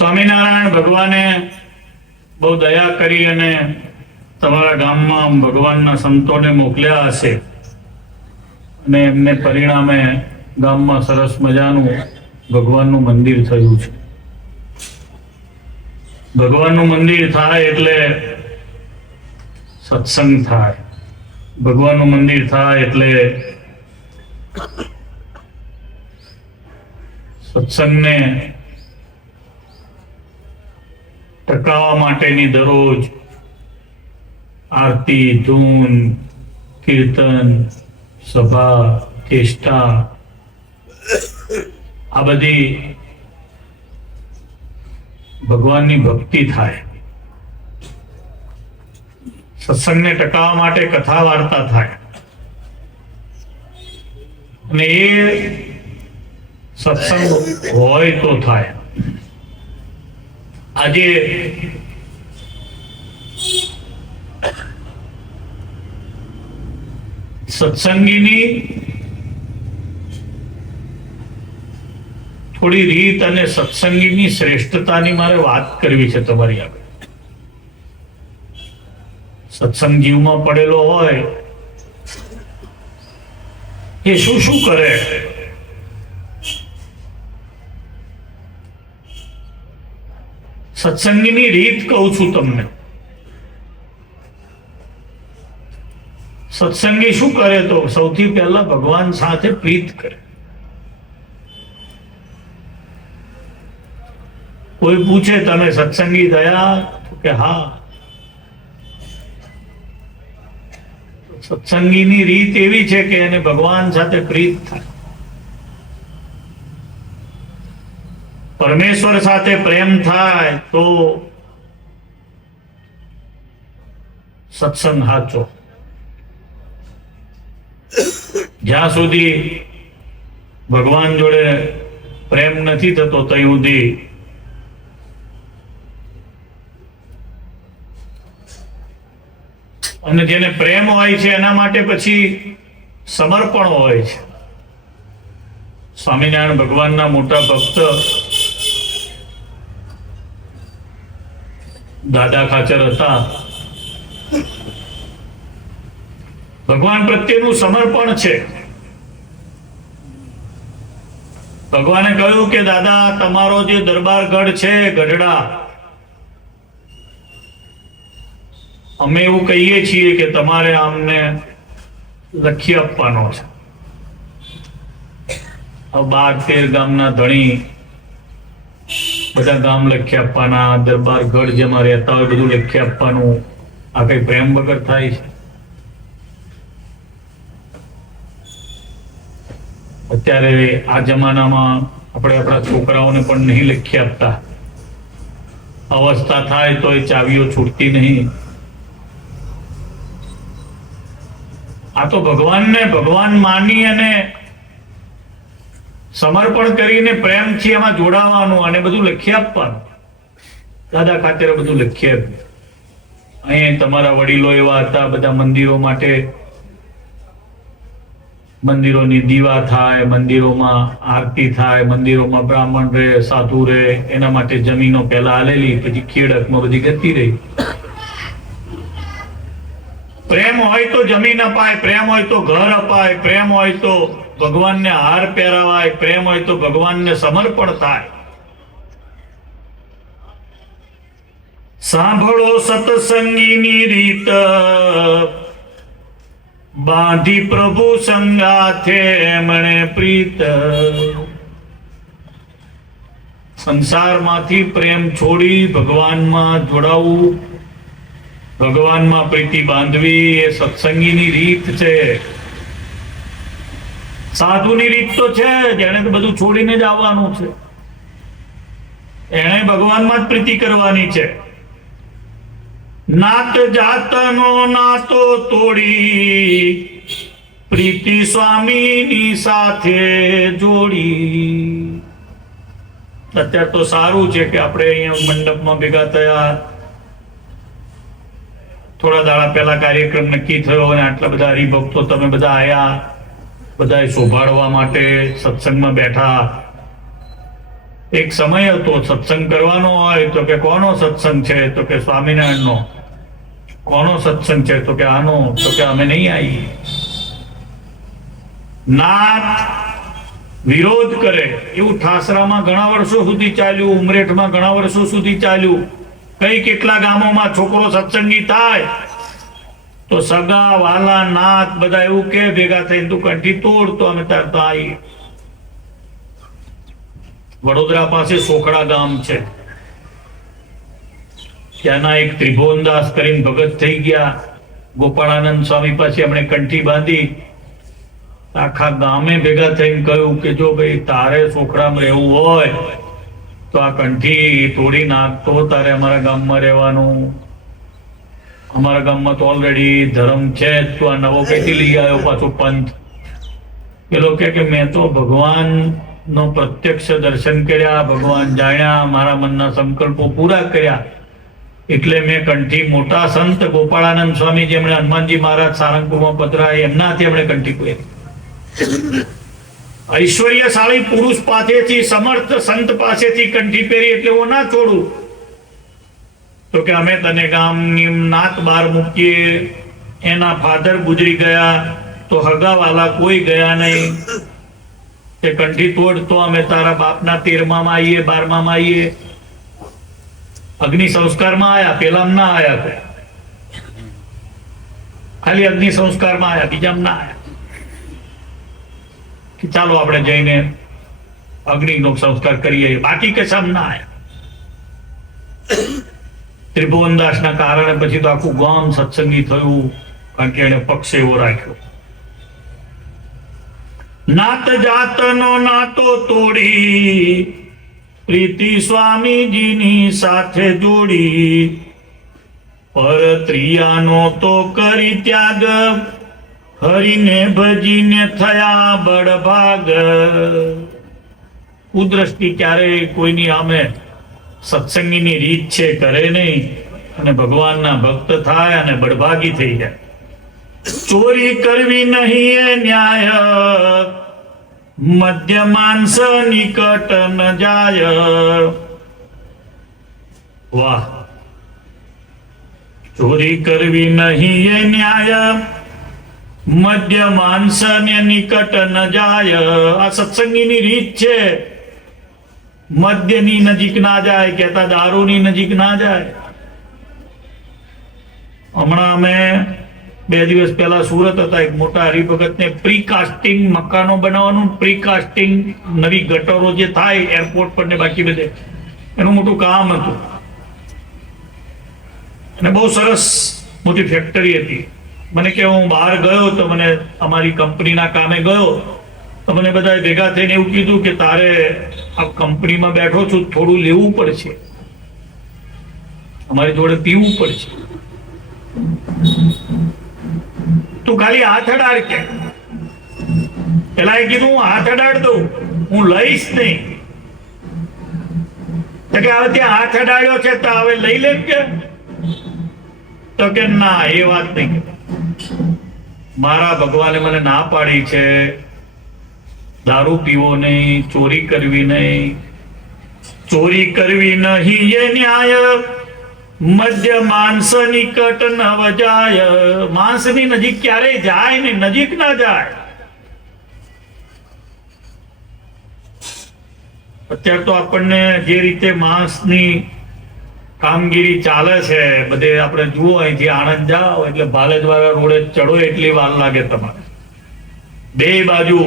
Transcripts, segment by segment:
સ્વામિનારાયણ ભગવાને બહુ દયા કરી અને તમારા ગામમાં ભગવાનના સંતોને મોકલ્યા હશે અને એમને પરિણામે ગામમાં સરસ મજાનું ભગવાનનું મંદિર થયું છે. ભગવાનનું મંદિર થાય એટલે સત્સંગ થાય, ભગવાનનું મંદિર થાય એટલે સત્સંગને ટકાવવા માટેની દરરોજ આરતી, ધૂન, કીર્તન, સભા, ચેષ્ટા આ બધી ભગવાનની ભક્તિ થાય. સત્સંગને ટકાવવા માટે કથા વાર્તા થાય અને એ સત્સંગ હોય તો થાય. આજે સત્સંગીની થોડી રીત અને સત્સંગીની શ્રેષ્ઠતાની મારે વાત કરવી છે તમારી આગળ. સત્સંગ જીવમાં પડેલો હોય એ શું શું કરે, સત્સંગીની રીત કહું છું તમને. સત્સંગી શું કરે તો સૌથી પહેલા ભગવાન સાથે પ્રીત કરે. કોઈ પૂછે તમે સત્સંગી થયા કે હા. સત્સંગીની રીત એવી છે કે એને ભગવાન સાથે પ્રીત થાય, પરમેશ્વર સાથે પ્રેમ થાય તો સત્સંગ સાચો. જ્યાં સુધી ભગવાન જોડે પ્રેમ નથી થતો ત્યાં સુધી અને જેને પ્રેમ હોય છે એના માટે પછી સમર્પણ હોય છે. સ્વામિનારાયણ ભગવાનના મોટા ભક્ત દાદા ખાચર હતા. ભગવાન પ્રત્યેનું સમર્પણ છે. ભગવાને કહ્યું કે દાદા તમારો જે દરબાર ગઢ છે ગઢડા, અમે એવું કહીએ છીએ કે તમારે આમને લખી આપવાનો છે. 12-13 ગામના ધણી બધા ગામ લખી આપવાના, દરબાર ગઢ જેમાં રહેતા હોય બધું લખી આપવાનું. આ કઈ પ્રેમ વગર થાય છે? અત્યારે આ જમાનામાં આપણે આપણા છોકરાઓને પણ નહીં લખી આપતા. અવસ્થા થાય તો એ ચાવીઓ છૂટતી નહીં. આ તો ભગવાનને ભગવાન માની અને સમર્પણ કરીને પ્રેમથી એમાં જોડાવાનું અને બધું લખી આપવાનું. દાદા ખાતરે બધું લખી આપ્યું. અહીં તમારા વડીલો એવા હતા, બધા મંદિરો માટે મંદિરોની દીવા થાય, મંદિરોમાં આરતી થાય, મંદિરોમાં બ્રાહ્મણ રહે, સાધુ રહે, એના માટે જમીનો પહેલા આલેલી, પછી ખેડકમાં બધી ગતી રહી. પ્રેમ હોય તો જમીન અપાય, પ્રેમ હોય તો ઘર અપાય, પ્રેમ હોય તો ભગવાનને હાર પહેરાવાય, પ્રેમ હોય તો ભગવાનને સમર્પણ થાય. સાંભળો સત્સંગીની રીત, બાંધી પ્રભુ સંગાથે એમણે પ્રીત. સંસારમાંથી પ્રેમ છોડી ભગવાનમાં જોડાવું, ભગવાનમાં પ્રીતિ બાંધવી એ સત્સંગીની રીત છે. સાધુની રીત તો છે જેને તો બધું છોડીને જ આવવાનું છે, એને ભગવાનમાં જ પ્રીતિ કરવાની છે. નાત જાતનો નાતો તોડી, પ્રીતિ સ્વામીની સાથે જોડી. અત્યારે તો સારું છે કે આપણે અહીંયા મંડપમાં ભેગા થયા, થોડા દાડા પહેલા કાર્યક્રમ નક્કી થયો અને આટલા બધા હરિભક્તો તમે બધા આયા, બધાએ શોભાડવા માટે સત્સંગમાં બેઠા. એક સમય હતો સત્સંગ કરવાનો હોય તો કે કોનો સત્સંગ છે, તો કે સ્વામિનારાયણનો. કોનો સત્સંગ છે, તો કે આનો. તો કે અમે નહીં આવીએ. નાત વિરોધ કરે એવું ઠાસરામાં ઘણા વર્ષો સુધી ચાલ્યું, ઉમરેઠમાં ઘણા વર્ષો સુધી ચાલ્યું. કઈ કેટલા ગામોમાં છોકરો સત્સંગી થાય તો સગા વાલા નાત બધા એવું કે ભેગા થઈને તું કંઠી તોડ તો અમે તાર તો આવીએ. વડોદરા પાસે સોખડા ગામ છે, ત્યાંના એક ત્રિભુવનદાસ કરીને ભગત થઈ ગયા. ગોપાળાનંદ સ્વામી પાસે એમણે કંઠી બાંધી, આખા ગામે ભેગા થઈને કહ્યું કે જો ભાઈ તારે સોખડામાં રહેવું હોય તો આ કંઠી તોડી નાખતો, તારે અમારા ગામમાં રહેવાનું. અમારા ગામમાં તો ઓલરેડી ધર્મ છે, તો આ નવો કઈથી લઈ આવ્યો પાછો પંથ? પેલો કે મેં તો ભગવાન નો પ્રત્યક્ષ દર્શન કર્યા, ભગવાન જાણ્યા, મારા મનના સંકલ્પો પૂરા કર્યા, એટલે મેં કંઠી મોટા સંત ગોપાળાનંદ સ્વામી જેમણે હનુમાનજી મહારાજ સારંગપુરમાં પધરાય એમનાથી એમણે કંઠી પહેરી. ઐશ્વર્યશાળી પુરુષ પાસેથી, સમર્થ સંત પાસેથી કંઠી પહેરી એટલે હું ના છોડું. તો કે અમે તને ગામની નાત બહાર મૂકીએ. એના ફાધર ગુજરી ગયા તો હગાવાલા કોઈ ગયા નહીં. તે કંઠી તોડ તો અમે તારા બાપના 13માં આવીએ, 12માં આવીએ. અગ્નિ સંસ્કારમાં આયા, પેલા ના આયા, ખાલી અગ્નિ સંસ્કારમાં આયા, બીજામાં ના આયા. કે ચાલો આપણે જઈને અગ્નિનો સંસ્કાર કરીએ, બાકી કશામ ના આયા. ત્રિભુવનદાસના કારણે પછી તો આખું ગામ સત્સંગી થયું, કારણ કે એને પક્ષ એવો રાખ્યો. નાત જાતનો નાતો તોડી, પ્રીતિ સ્વામીજીની સાથે જોડી, પર ત્રિયાનો તો કરી ત્યાગ, હરિને ભજીને થયા બળભાગ. કુદ્રષ્ટિ ક્યારેય કોઈની આમે સત્સંગીની રીત છે કરે નહીં, અને ભગવાનના ભક્ત થાય અને બળભાગી થઈ જાય. ચોરી કરવી નહીં એ ન્યાય, મધ્ય માનસ નિકટ ન જાય. વાહ! ચોરી કરવી નહીં એ ન્યાય, મધ્ય માનસ ને નિકટ ન જાય. આ સત્સંગીની રીત છે. મદ્યની નજીક ના જાય, કહેતા દારૂની નજીક ના જાય. હમણાં અમે 2 દિવસ પહેલા સુરત હતા, એક મોટા હરિભગતને પ્રીકાસ્ટિંગ મકાનો બનાવવાનું, પ્રીકાસ્ટિંગ નવી ગટરો જે થાય એરપોર્ટ પર ને બાકી બધે, એનું મોટું કામ હતું. અને બહુ સરસ મોટી ફેક્ટરી હતી. મને કે હું બહાર ગયો તો મને અમારી કંપનીના કામે ગયો તો મને બધા ભેગા થઈને એવું કીધું કે તારે આ કંપનીમાં બેઠો છું, થોડું લેવું પડશે, અમારી જોડે પીવું પડશે, તું ખાલી હાથ અડાડ. કે પેલા એ કીધું હું હાથ અડાડ દઉં, હું લઈશ નહીં. તો કે હવે ત્યાં હાથ અડાડ્યો છે તો હવે લઈ લે કે? તો કે ના, એ વાત નહીં. મારા ભગવાને મને ના પાડી છે દારૂ પીવો નહીં, ચોરી કરવી નહીં. ચોરી કરવી નહીં એ ન્યાય, મધ્ય માનસ નિકટ ન વજાય. માણસની નજીક ક્યારેય જાય ને, નજીક ના જાય. અત્યારે તો આપણને જે રીતે માણસની કામગીરી ચાલે છે બધે, આપણે જુઓ અહીંથી આણંદ જાઓ એટલે ભાલેજ વાળા રોડે ચડો એટલી વાર લાગે તમારે. 2 બાજુ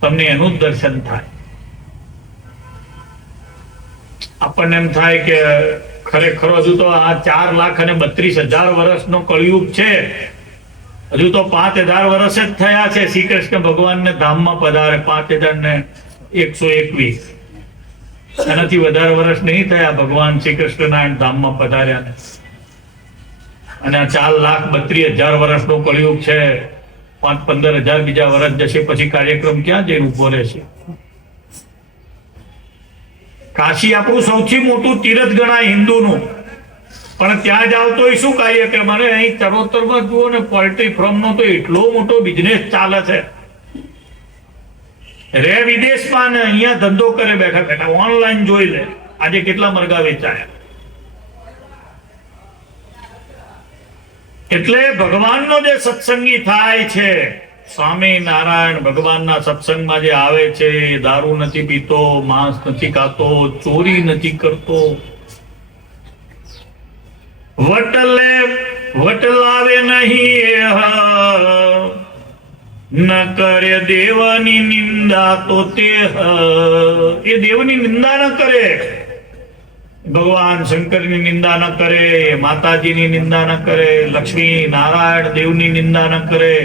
તમને એનું જ દર્શન થાય. આપણને એમ થાય કે ખરેખર હજુ તો આ 4,32,000 વર્ષનો કળિયુગ છે, હજુ તો 5,000 વર્ષ જ થયા છે શ્રી કૃષ્ણ ભગવાનને ધામમાં પધારે. 5,021 એનાથી વધારે વર્ષ નહીં થયા ભગવાન શ્રી કૃષ્ણનારાયણ ધામમાં પધાર્યા. અને આ 4,32,000 વર્ષનો કળિયુગ છે. 5-15,000 બીજા વર્ષ જશે પછી કાર્યક્રમ ક્યાં જઈને ઉભો રહેશે? કાશી આપણું સૌથી મોટું તીર્થ ગણાય હિન્દુનું, પણ ત્યાં જાવ તો શું કાર્યક્રમ? અને અહીં ચરોતરમાં જુઓ ને, પોલ્ટ્રી ફાર્મ નો તો એટલો મોટો બિઝનેસ ચાલે છે. રે વિદેશમાં ને અહીંયા ધંધો કરે બેઠા બેઠા, ઓનલાઈન જોઈ લે આજે કેટલા મરઘા વેચાયા. એટલે ભગવાનનો જે સત્સંગી થાય છે, સ્વામિનારાયણ ભગવાનના સત્સંગમાં જે આવે છે, એ દારૂ નથી પીતો, માંસ નથી ખાતો, ચોરી નથી કરતો, વટલાવે નહીં, ન કરે દેવની નિંદા તો તે, એ દેવની નિંદા ન કરે, ભગવાન શંકરની નિંદા ન કરે, માતાજીની નિંદા ન કરે, લક્ષ્મી નારાયણ દેવની નિંદા ન કરે,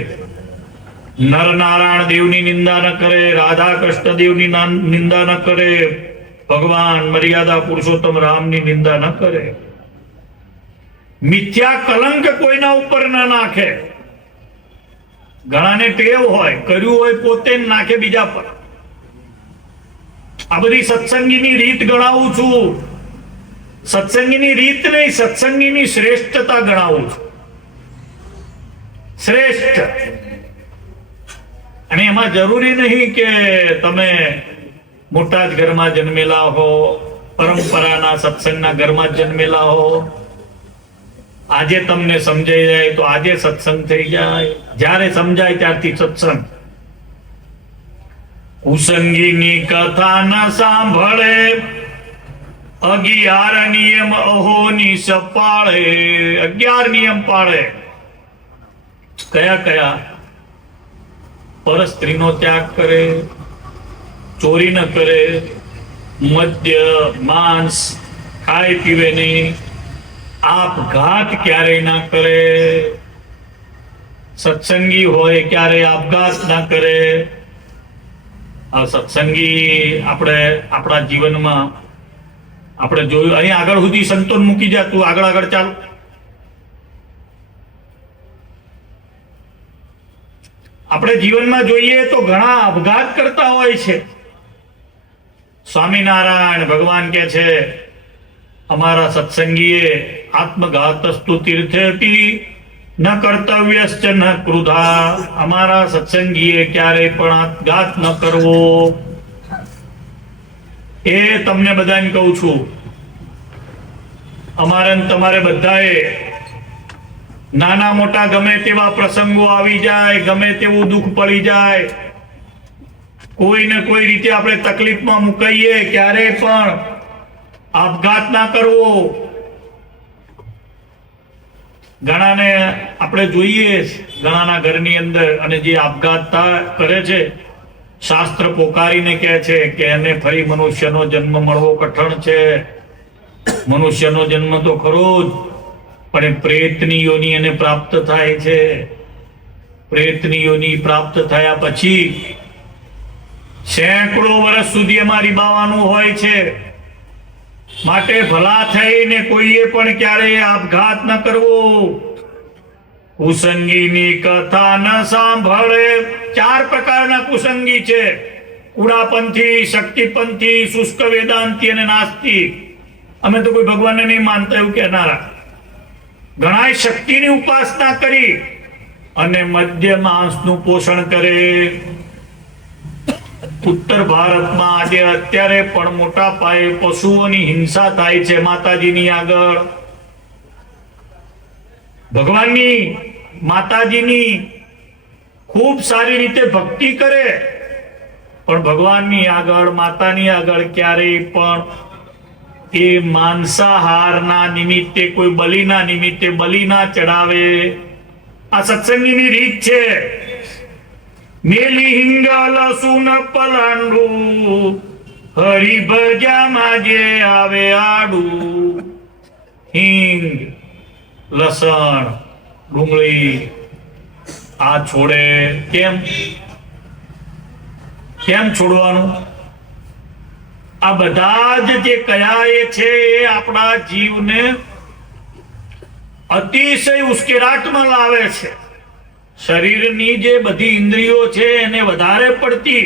નર નારાયણ દેવની નિંદા ન કરે, રાધા કૃષ્ણ દેવની નિંદા ન કરે, ભગવાન મર્યાદા પુરુષોત્તમ રામની નિંદા ન કરે, મિથ્યા કલંક કોઈના ઉપર ન નાખે. ઘણાને ટેવ હોય, કર્યું હોય પોતે નાખે બીજા પર. આ બધી સત્સંગીની રીત ગણાવું છું. સત્સંગીની રીત નહીં, સત્સંગીની શ્રેષ્ઠતા ગણાવું છું. શ્રેષ્ઠ. અને એમાં જરૂરી નહીં કે તમે મોટા જ ઘરમાં જન્મેલા હો, પરંપરાના સત્સંગના ઘરમાં જન્મેલા હો. આજે તમને સમજાઈ જાય તો આજે સત્સંગ થઈ જાય. જ્યારે સમજાય ત્યારથી સત્સંગ. કુસંગીની કથા ન સાંભળે, 11 નિયમ અહોની સપાળે. 11 નિયમ પાળે. કયા કયા? પર સ્ત્રીનો ત્યાગ કરે, ચોરી ન કરે, મદ્ય માંસ ખાય પીવે નહીં, આપઘાત ક્યારેય ના કરે, સત્સંગી હોય ક્યારે આપઘાત ના કરે. આ સત્સંગી આપણે આપણા જીવનમાં આપણે જોયું. અહીં આગળ સુધી સંતોન મૂકી જા, તું આગળ આગળ ચાલ. આપણે જીવનમાં જોઈએ તો ઘણા આપઘાત કરતા હોય છે. સ્વામિનારાયણ ભગવાન કે છે, અમારા સત્સંગીએ આત્મઘાતસ્તુ તીર્થેપી ન કર્તવ્યશ્ચ ન ક્રુધા. અમારા સત્સંગીએ ક્યારેય પણ આપઘાત ન કરવો. એ તમને બધાને કહું છું. અમારે તમારે બધાએ નાના મોટા ગમે તેવા પ્રસંગો આવી જાય, ગમે તેવું દુઃખ પડી જાય, કોઈ ને કોઈ રીતે આપણે તકલીફમાં મુકાઈએ, ક્યારેય પણ આપઘાત ના કરવો. ઘણાને આપણે જોઈએ, ઘણાના ઘરની અંદર અને જે આપઘાત કરે છે, શાસ્ત્ર પોકારીને કહે છે કે એને ફરી મનુષ્યનો જન્મ મળવો કઠણ છે. મનુષ્યનો જન્મ તો ખરો જ, પણ પ્રેતની યોની એને પ્રાપ્ત થાય છે. પ્રેતની યોની પ્રાપ્ત થયા પછી સેંકડો વર્ષ સુધી અમારી બાવાનું હોય છે. માટે ભલા થઈને કોઈએ પણ ક્યારેય આપઘાત ન કરવો. કુસંગીની કથા ન સાંભળે. 4 પ્રકારના કુસંગી છે: કુડાપંથી, શક્તિપંથી, શુષ્ક વેદાંતી અને નાસ્તિક. અમે તો કોઈ ભગવાનને નહીં માનતા એવું કહેનારા. ઘણાય શક્તિની ઉપાસના કરી અને મધ્ય માંસનું પોષણ કરે. ઉત્તર ભારતમાં આજે અત્યારે પણ મોટા પાયે પશુઓની હિંસા થાય છે માતાજીની આગળ. ભગવાનની માતાજીની ખૂબ સારી રીતે ભક્તિ કરે, પણ ભગવાનની આગળ, માતાની આગળ ક્યારેય પણ એ માંસાહારના નિમિત્તે, કોઈ બલિના નિમિત્તે બલિ ના ચડાવે. આ સત્સંગીની રીત છે. મેલી હિંગ લસુન પલાંડુ, હરિ ભજામાં જે આવે આડુ. હિંગ, લસણ, ડુંગળી આ છોડે. કેમ છોડવાનું? આ બધા જ જે કયા એ છે, એ આપણા જીવને અતિશય ઉશ્કેરાટમાં લાવે છે. શરીરની જે બધી ઇન્દ્રિયો છે એને વધારે પડતી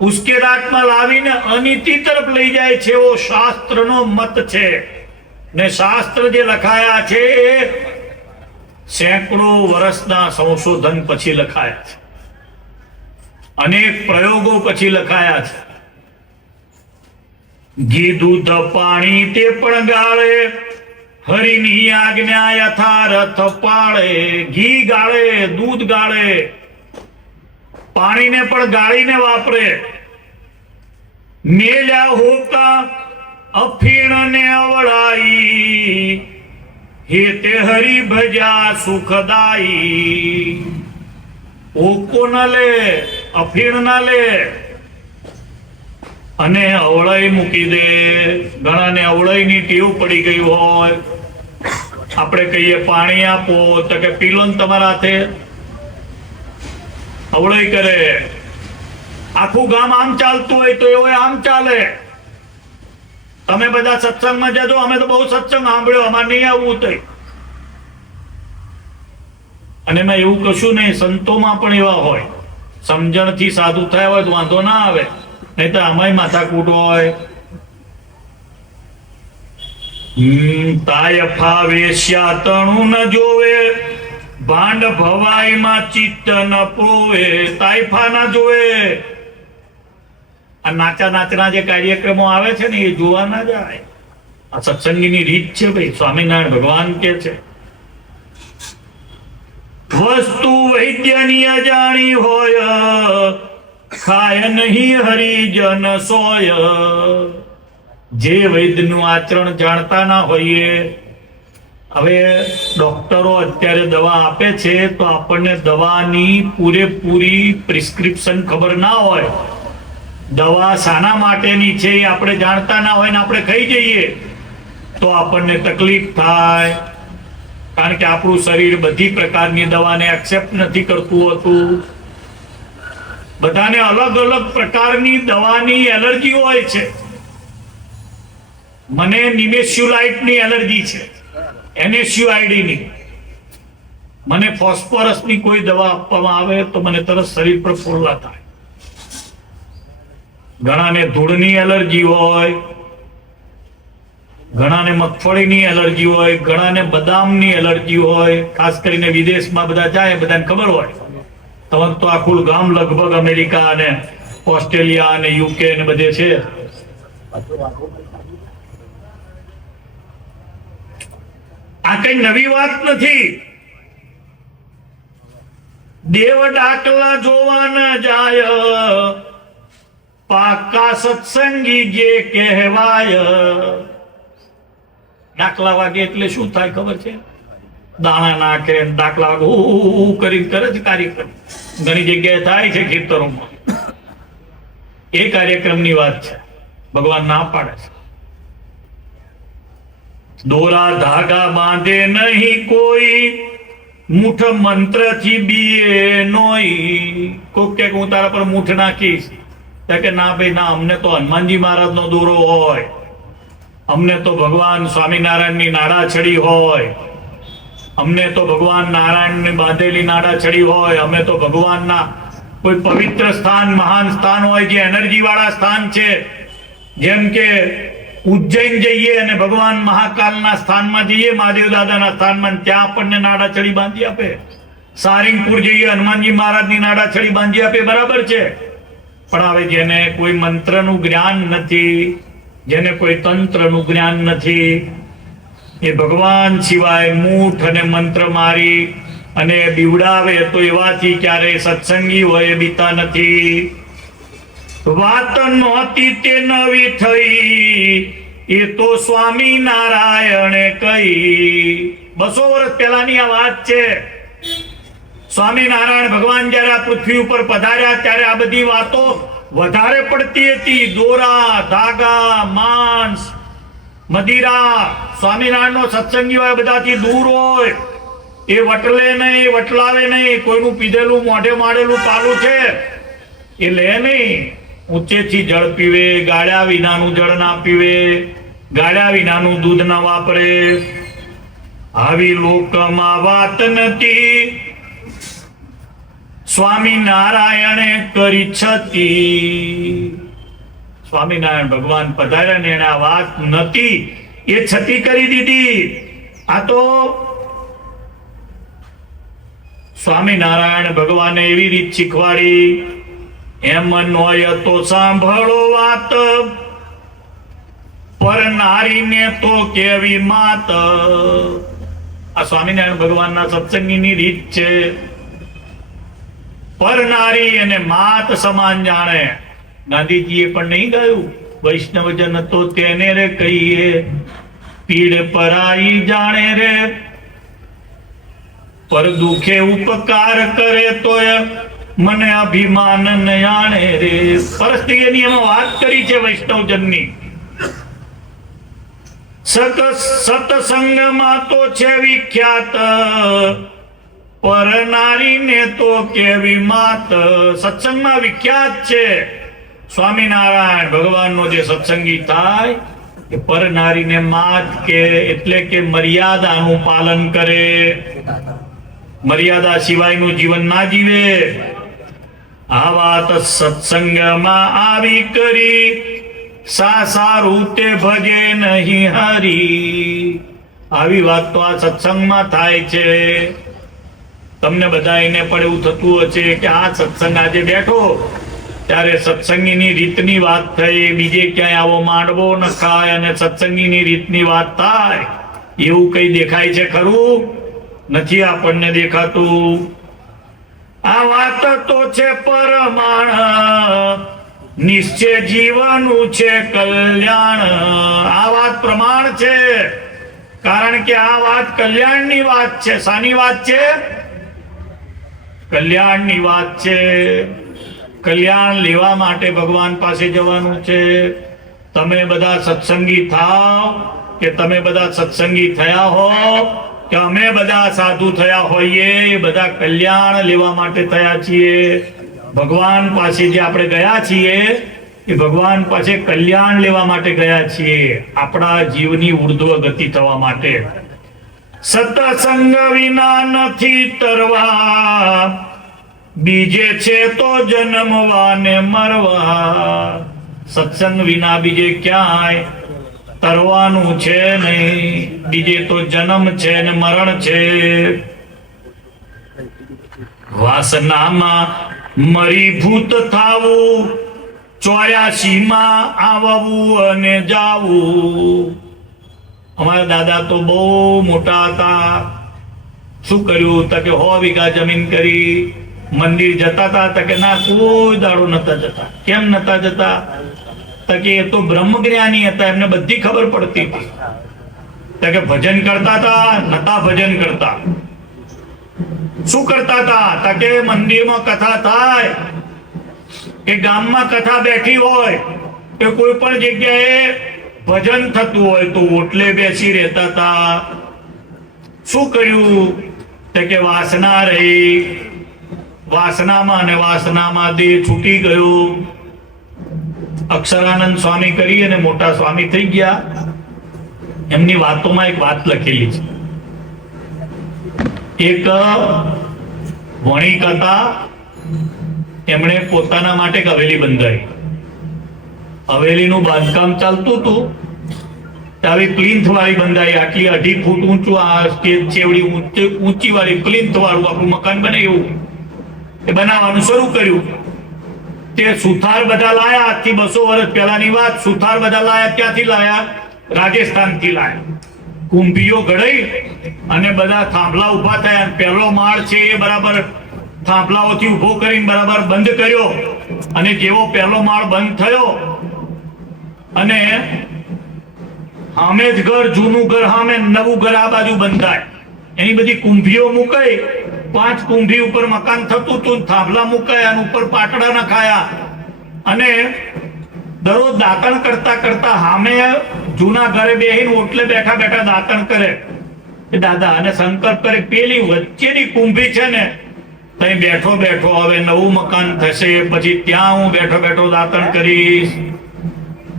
ઉશ્કેરાટમાં લાવીને અનીતિ તરફ લઈ જાય છે, એવો શાસ્ત્રનો મત છે. ને શાસ્ત્ર જે લખાયા છે એ સેંકડો વર્ષના સંશોધન પછી લખાયા છે. અનેક પ્રયોગો પછી લખાયા છે. ઘી દૂધ પાણી તે પણ ગાળે, હરિની આજ્ઞા યથારથ પાળે. ઘી ગાળે, દૂધ ગાળે, પાણીને પણ ગાળીને વાપરે. મેલ્યા હોકા અફીણ ને અવળાઈ, હે તે હરિ ભજા સુખદાઈ. ઓકો ન લે, અફીણ ના લે અને અવળાઈ મૂકી દે. ઘણાને અવળાઈની ટેવ પડી ગઈ હોય. આપણે કહીએ પાણી આપો તો કે પીલો ને તમારા હાથે, અવળાઈ કરે. આખું ગામ આમ ચાલતું હોય તો એવો આમ ચાલે. તમે બધા સત્સંગમાં જજો, અમે તો બહુ સત્સંગ સાંભળ્યો, અમારે નહીં આવવું થઈ. અને એમાં એવું કશું નહીં, સંતોમાં પણ એવા હોય. સમજણથી સાધુ થયા હોય તો વાંધો ના આવે, નહીં તો આમાંય માથાકૂટ હોય. તાય ફાવે શ્યાતણું ન જોવે, ભાંડ ભવાઈમાં ચિત્ત ન પોવે. તાયફા ના જોવે. આ નાચના જે કાર્યક્રમો આવે છે ને એ જોવા ના જાય. આ સત્સંગીની રીત છે ભાઈ. સ્વામિનારાયણ ભગવાન કે છે, વસ્તુ વૈદ્યની અજાણી હોય, ખાય નહીં હરિજન સોય. જે વૈદ્યનું આચરણ જાણતા ના હોઈએ. હવે ડોક્ટરો અત્યારે દવા આપે છે તો આપણને દવાની પૂરેપૂરી પ્રિસ્ક્રિપ્શન ખબર ના હોય. દવા શાના માટેની છે એ આપણે જાણતા ના હોય ને આપણે ખાઈ જઈએ તો આપણને તકલીફ થાય. કારણ કે આપણું શરીર બધી પ્રકારની દવાને એક્સેપ્ટ નથી કરતું હોતું. બધાને અલગ અલગ પ્રકારની દવાની એલર્જી હોય છે. મને નિમેસ્યુલાઇટની એલર્જી છે, NSUID. મને ફોસ્ફરસની કોઈ દવા આપવામાં આવે તો મને તરત શરીર પર ફોલ્લા થાય. ઘણાને ધૂળની એલર્જી હોય, ઘણાને મગફળીની એલર્જી હોય, ઘણાને બદામની એલર્જી હોય. ખાસ કરીને વિદેશમાં બધા જાય, બધાને ખબર હોય. તમારે તો આખું ગામ લગભગ અમેરિકા અને ઓસ્ટ્રેલિયા અને UK ને બધે છે. આ કઈ નવી વાત નથી. દેવ ડાકલા જોવા ન જાય, પાકા સત્સંગી જે કહેવાય. ડાકલા વાગે એટલે શું થાય ખબર છે? દાણા નાખે, ડાકલા વાગે કરી કરે છે કાર્યક્રમ. ઘણી જગ્યાએ થાય છે ખેતરોમાં. એ કાર્યક્રમની વાત છે. ભગવાન ના પાડે છે. દોરા ધાગા બાંધે નહીં કોઈ, મૂઠ મંત્ર થી બીએ નોઈ. કોક કે હું તારા પર મૂઠ નાખીશ, કે ના ભાઈ ના, અમને તો હનુમાનજી મહારાજ નો દોરો હોય, અમને તો ભગવાન સ્વામિનારાયણની નાડા છડી હોય, અમને તો ભગવાન નારાયણની બાંધેલી નાડા છડી હોય, અમે તો ભગવાનના કોઈ પવિત્ર સ્થાન, મહાન સ્થાન હોય જે એનર્જી વાળા સ્થાન છે, જેમ કે ઉજ્જૈન જઈએ અને ભગવાન મહાકાલના સ્થાનમાં જઈએ, મહાદેવ દાદાના સ્થાનમાં, ત્યાં આપણને નાડા છડી બાંધી આપે. સારિંગપુર જઈએ, હનુમાનજી મહારાજની નાડા છડી બાંધી આપે, બરાબર છે. પણ હવે જેને કોઈ મંત્રનું જ્ઞાન નથી, જેને કોઈ તંત્રનું જ્ઞાન નથી, એ ભગવાન સિવાય મૂઠ અને મંત્ર મારી અને બીવડાવે તો એવાથી ક્યારે સત્સંગી હોય બીતા નથી. વાત નહોતી તે નવી થઈ, એ તો સ્વામિનારાયણે કહી. 200 વર્ષ પહેલાની આ વાત છે. સ્વામિનારાયણ ભગવાન જયારે આ પૃથ્વી ઉપર પધાર્યા ત્યારે આ બધી વાતો વધારે પડતી હતી. દોરા, ધાગા, માંસ, મદિરા. સ્વામિનારાયણનો સત્સંગી હોય બધાથી દૂર હોય. એ વટલે નહીં, વટલાવે નહીં. કોઈનું પીધેલું મોઢે માડેલું પાલું છે એ લે નહીં. ઊંચેથી જળ પીવે, ગાળ્યા વિનાનું જળ ના પીવે, ગાળ્યા વિનાનું દૂધ ના વાપરે. આવી લોકમાં વાત નથી, સ્વામિનારાયણે કરી છતી. સ્વામિનારાયણ ભગવાન પધાર્યા ને એને આ વાત નથી એ છતી કરી દીધી. આ તો સ્વામિનારાયણ ભગવાને એવી રીત શીખવાડી એમ નોય તો સાંભળો વાત, પર નારીને તો કેવી માત. આ સ્વામિનારાયણ ભગવાનના સત્સંગીની રીત છે. પર નારી અને માત સમાન જાણે. ગાંધીજીએ પણ નહીં ગાયું, વૈષ્ણવજન તો તેને રે કહીએ, પીડ પરાઈ જાણે રે. પર દુખે ઉપકાર કરે તોય મને અભિમાન ન આણે રે. પરસ્ત્રીની એમાં વાત કરી છે વૈષ્ણવજનની. સત્સંગમાં તો છે વિખ્યાત, પર નારીને તો કેવી માત. સત્સંગમાં વિખ્યાત છે. સ્વામિનારાયણ ભગવાનનો જે સત્સંગી થાય એ પર નારીને માત કે, એટલે કે મર્યાદાનું પાલન કરે, મર્યાદા સિવાયનું જીવન ના જીવે. આ વાત સત્સંગમાં આવી કરી, સારું તે ભજે નહીં હરી. આવી વાત તો આ સત્સંગમાં થાય છે. તમને બધાને પણ એવું થતું હશે કે આ સત્સંગ આજે બેઠો ત્યારે સત્સંગીની રીતની વાત થઈ, બીજે ક્યાંય આવો માંડવો ન ખાય અને સત્સંગીની રીતની વાત થાય, એવું કઈ દેખાય છે ખરું? નથી આપણને દેખાતું. આ વાત તો છે પરમાણ, નિશ્ચય જીવનું છે કલ્યાણ. આ વાત પ્રમાણ છે, કારણ કે આ વાત કલ્યાણની વાત છે. શાની વાત છે? કલ્યાણની વાત છે. કલ્યાણ લેવા માટે ભગવાન પાસે જવાનું છે. તમે બધા સત્સંગી થાવ કે તમે બધા સત્સંગી થયા હો કે અમે બધા સાધુ થયા હોઈએ, એ બધા કલ્યાણ લેવા માટે થયા છીએ. ભગવાન પાસે જે આપણે ગયા છીએ એ ભગવાન પાસે કલ્યાણ લેવા માટે ગયા છીએ, આપણા જીવની ઉર્ધ્વ ગતિ થવા માટે. સત્સંગ વિના નથી તરવા, બીજે છે તો જન્મવા ને મરવા. સત્સંગ વિના બીજે ક્યાંય તરવાનું છે નહીં, બીજે તો જન્મ છે ને મરણ છે. વાસનામાં મરી ભૂત થાવું, 84 માં આવવું અને જાવું. અમારા દાદા તો બહુ મોટા હતા. શું કર્યું? તો કે 100 વીઘા જમીન કરી. મંદિર જતા હતા કે ના, કોઈ દાડો નતા જતા. કેમ નતા જતા? તો કે એ તો બ્રહ્મજ્ઞાની હતા, એમને બધી ખબર પડતી હતી. તો કે ભજન કરતા હતા? નતા ભજન કરતા. શું કરતા હતા? તો કે મંદિરમાં કથા થાય કે ગામમાં કથા બેઠી હોય કે કોઈ પણ જગ્યાએ ભજન થતું હોય તો ઓટલે બેસી રહેતા હતા. શું કર્યું? તો કે વાસના રહી. વાસનામાં અને વાસનામાં દેહ છૂટી ગયો. અક્ષરાનંદ સ્વામી કરી અને મોટા સ્વામી થઈ ગયા. એમની વાતોમાં એક વાત લખેલી છે. એક વણિક હતા, એમણે પોતાના માટે એક હવેલી બંધાવી. હવેલીનું બાંધકામ ચાલતું હતું. આવી પ્લિન્થ વાળી બંધાઈ, આટલી 2.5 ફૂટ ઊંચું, આ સ્ટેજ છેવડી ઊંચી વાળી પ્લિન્થ વાળું આપણું મકાન બને એવું એ બનાવવાનું શરૂ કર્યું. તે સુથાર બધા લાયા. આજથી 200 વર્ષ પહેલાની વાત. સુથાર બધા લાયા. ક્યાંથી લાયા? રાજસ્થાનથી લાયા. કુંભીઓ ઘડાઈ અને બધા થાંભલા ઉભા થયા. પહેલો માળ છે એ બરાબર થાંભલાઓથી ઉભો કરીને બરાબર બંધ કર્યો. અને જેવો પહેલો માળ બંધ થયો અને સામે જ ઘર, જૂનું ઘર સામે, નવું ઘર આ બાજુ બંધાય. એની બધી કુંભીઓ મુકાઈ. 5 કુંભી ઉપર મકાન થતું હતું. થાંભલા મુકાયા અને ઉપર પાટડા નખાયા. અને દરરોજ દાતણ કરતા કરતા સામે જૂના ઘરે બેહીને ઓટલે બેઠા બેઠા દાતણ કરે. એ દાદા અને સંકલ્પ કરે, પેલી વચ્ચેની કુંભી છે ને ત્યાં બેઠો બેઠો હવે નવું મકાન થશે, પછી ત્યાં હું બેઠો બેઠો દાતણ કરીશ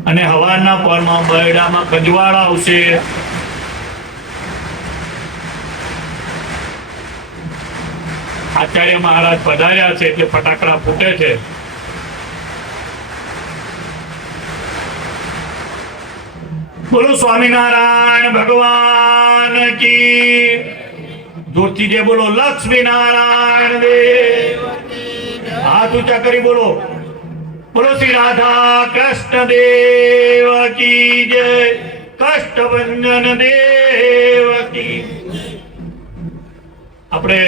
અને હવાના પરમાં બરડામાં ખજવાળ આવશે. આચાર્ય મહારાજ પધાર્યા છે એટલે ફટાકડા ફૂટે છે. બોલો સ્વામિનારાયણ ભગવાન કી. જોરથી જે બોલો લક્ષ્મી નારાયણ દેવ. હાથ ઊંચા કરી બોલો બોલો શ્રી રાધા કૃષ્ણ દેવ કી જય, કષ્ટભંજન દેવ કી. આપણે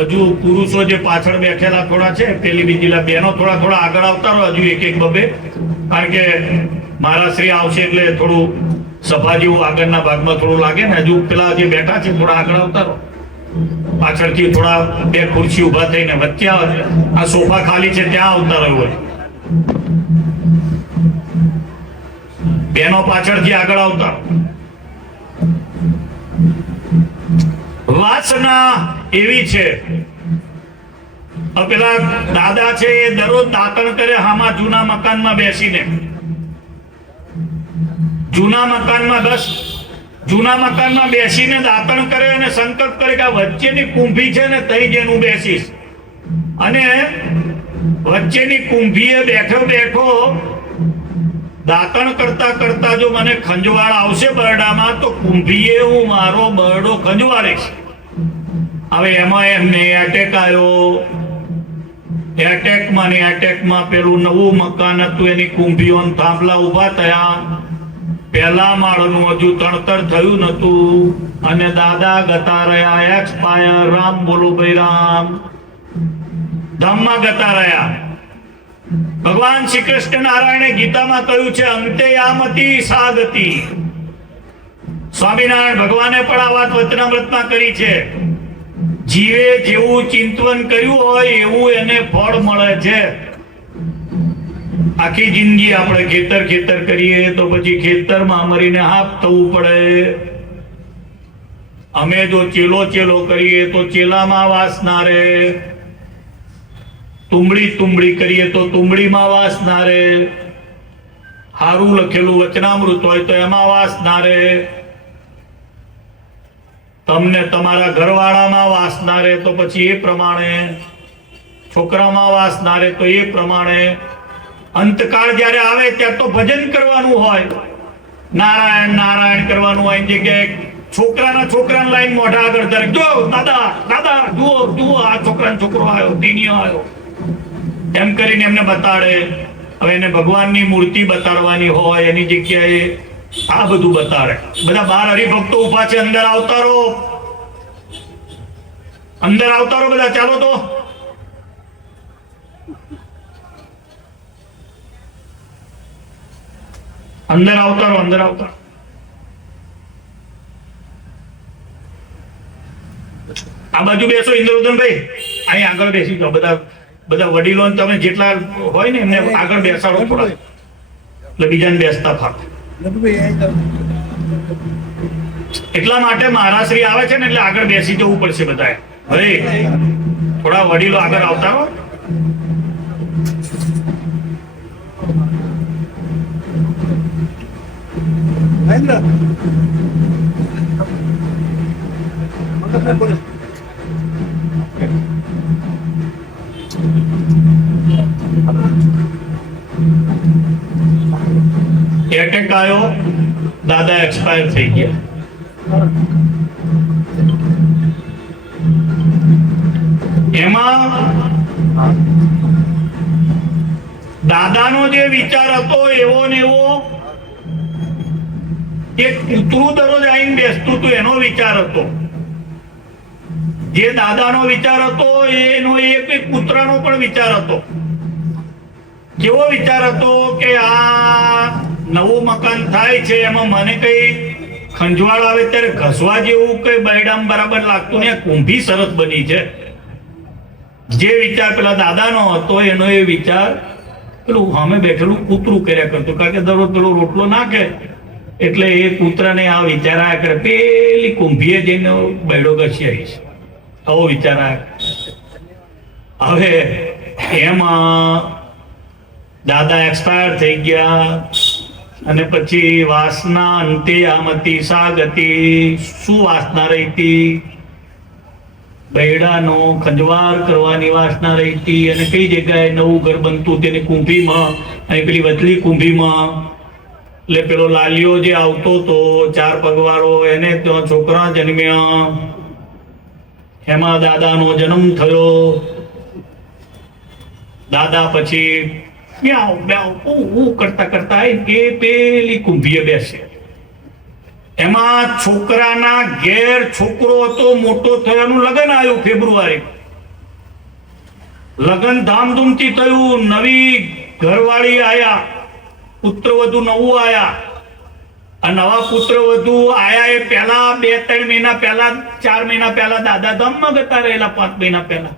હજુ પુરુષો જે પાછળ બેઠેલા થોડા છે, પેલી બીજી બેનો થોડા થોડા આગળ આવતા રહો, હજુ એક એક બબે, કારણ કે મારા શ્રી આવશે એટલે થોડું સભા જેવું આગળના ભાગમાં થોડું લાગે ને. હજુ પેલા જે બેઠા છે થોડા આગળ આવતા રહો, પાછળથી થોડા બે ખુરશી ઉભા થઈને વચ્ચે આવે. આ સોફા ખાલી છે ત્યાં આવતા રહ્યો હોય. બેનો પાછળથી આગળ આવતા. વાસના એવી છે, પેલા દાદા છે એ દરરોજ દાતણ કરે હામાં જૂના મકાનમાં બેસીને. જૂના મકાનમાં બેસીને દાતણ કરે અને સંકલ્પ કરે કે આ વચ્ચેની કુંભી છે ને તઈ જેનું બેસીશ. અને વચ્ચેની કુંભીએ બેઠો બેઠો દાતણ કરતા કરતા જો મને ખંજવાળ આવશે બરડામાં, તો કુંભીએ હું મારો બરડો ખંજવાળીશ. હવે એમાં એમને એટેક આવ્યો. એટેકમાં પેલું નવું મકાન હતું, એની કુંભીઓ થાંભલા ઉભા થયા. પહેલા માળનું હજુ તણતર થયું નતું અને દાદા ગતા રહ્યા. એક્સપાયર. રામ બોલો ભાઈ રામ. ધામમાં ગતા રહ્યા. ભગવાન શ્રી કૃષ્ણ નારાયણે ગીતામાં કહ્યું છે, અંતે યામતી સાગતી. સ્વામિનારાયણ ભગવાને પણ આ વાત વચનામૃતમાં કરી છે. જીવે જેવું ચિંતન કર્યું હોય એવું એને ફળ મળે છે. આખી જિંદગી આપણે ખેતર કરીએ તો પછી ખેતરમાં મરીને હાફ થવું પડે. અમે જો ચેલો કરીએ તો ચેલામાં વાસ ના રહે. તુંબડી કરીએ તો તુંબડીમાં વાસ ના રહે. હારું લખેલું વચનામૃત હોય તો એમાં વાસ ના રહે. તમને તમારા ઘરવાળામાં વાસ ના રહે તો પછી એ પ્રમાણે, છોકરામાં વાસ ના રહે તો એ પ્રમાણે. અંતકાળ જ્યારે આવે ત્યારે તો ભજન કરવાનું હોય, નારાયણ નારાયણ કરવાનું હોય. જગ્યાએ છોકરાને લાઈન મોઢા આગળ ધરે, જો દાદા જુઓ આ છોકરો આવ્યો, ટીનિયો આવ્યો, એમ કરીને એમને બતાડે. હવે એને ભગવાનની મૂર્તિ બતાડવાની હોય, એની જગ્યાએ આ બધું બતાડે. બધા 12 હરિભક્તો ઉભા છે, અંદર આવતા રહો બધા. ચાલો તો અંદર આવતા રહો. આ બાજુ બેસો ઇન્દ્રવર્ધનભાઈ, અહીં આગળ બેસી જાઓ. બધા વડીલો તમે જેટલા હોય ને એમને આગળ બેસાડો થોડા, એટલે બીજાને બેસતા ફાવે. એટલા માટે મહારાશ્રી આવે છે ને એટલે આગળ બેસી જવું પડશે બધાએ. હવે થોડા વડીલો આગળ આવતા રહો. એટેક આવ્યો, દાદા એક્સપાયર થઈ ગયા. એમાં દાદાનો જે વિચાર હતો એવો ને એવો, એક કૂતરું દરરોજ આવીને બેસતું હતું એનો વિચાર હતો. જે દાદાનો વિચાર હતો એનો એક કૂતરાનો પણ વિચાર હતો. કેવો વિચાર હતો કે આ નવું મકાન થાય છે, એમાં મને કઈ ખંજવાળ આવે ત્યારે ઘસવા જેવું કઈ બૈડામ બરાબર લાગતું ને. કુંભી સરસ બની છે. જે વિચાર પેલા દાદાનો હતો એનો એ વિચાર પેલું સામે બેઠેલું કૂતરું કર્યા કરતું. કારણ કે દરરોજ પેલો રોટલો નાખે એટલે એ કૂતરાને આ વિચાર આવ્યા કરે, પેલી કુંભીએ જઈને બૈડો ઘસી આવીશ, આવો વિચાર આવ્યા. હવે એમાં દાદા એક્સપાયર થઈ ગયા અને પછી વાસના અંતે આમતી સાગતી. શું વાસના રહી હતી? બૈડાનો ખંજવાર કરવાની વાસના રહી હતી. અને કઈ જગ્યાએ નવું ઘર બનતું તેની કુંભીમાં, અને પેલી વચલી કુંભીમાં. એટલે પેલો લાલિયો જે આવતો તો 4 પગવાળો, એને ત્યાં છોકરા જન્મ્યા. એમાં દાદાનો જન્મ થયો. દાદા પછી મ્યાઉ મ્યાઉ ઉ કરતા કરતા એ પેલી કુંભીએ બેસે. એમાં છોકરાના ઘેર છોકરો હતો, મોટો થયાનું લગ્ન આવ્યું ફેબ્રુઆરી. લગ્ન ધામધૂમથી થયું, નવી ઘરવાળી આયા, પુત્રવધુ નવું આયા. આ નવા પુત્રવધુ આયા એ પહેલા 2-3 મહિના પહેલા, 4 મહિના પહેલા દાદા ધામમાં જતા રહેલા, 5 મહિના પહેલા.